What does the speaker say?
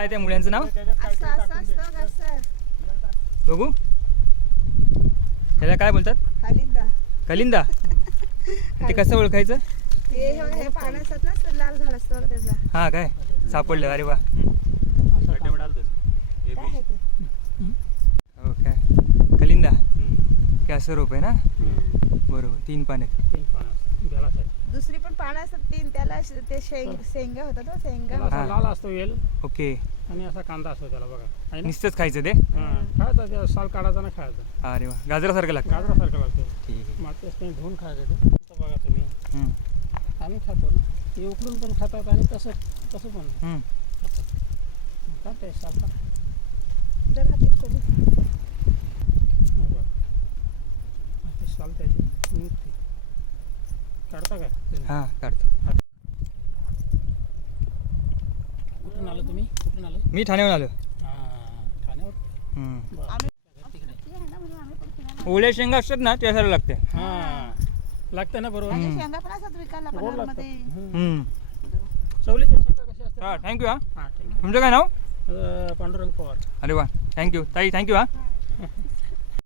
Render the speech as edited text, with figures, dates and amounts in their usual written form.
काय त्या मुळ्यांचं नाव असं असतं असं बघू. त्याला काय बोलतात? खालिंदा. कलिंदा. ते कसं ओळखायचं? हे पानं असतात ना ते लाल झाड असतं बघा त्याचा. हा काय सापडलं. अरे वा. काय आहे ते? हो काय कलिंदा हे असं रोप आहे ना. बरोबर 3 पाने. दुसरी पण पानं असतात 3 त्याला ते शेंगा होतात ना शेंगा. हा. लाल असतो वेल ओके. आणि असा कांदा असतो त्याला बघा आहे ना. नुसतंच खायचं ते. खायचं ते साल काढायचा ना खायचं. अरे वा गाजरासारखं लागतं. गाजरासारखं लागतं. ठीक आहे. माती असते धुवून खायचं ते. बघा तुम्ही आम्ही खातो ना ते उकडून पण खातात आणि तसं पण का ते साल का जर हातात कोणी ते साल त्याची निघते. काढता का हां काढतो. कुठून आलं तुम्ही कुठून आलं? मी ठाण्याहून आलो. ठाण्यावर ओल्या शेंगा असतात ना त्यासारखं लागते. लागतं ना बरोबर. शेंगा पण असतात विकायला गोड पण लागतं. मध्ये. चवलीच्या शेंगा कशा असतात? हां थँक्यू. हां ठीक आहे. तुमचं काय नाव? पांडुरंग पवार. अरे वा थँक्यू ताई. थँक्यू. हां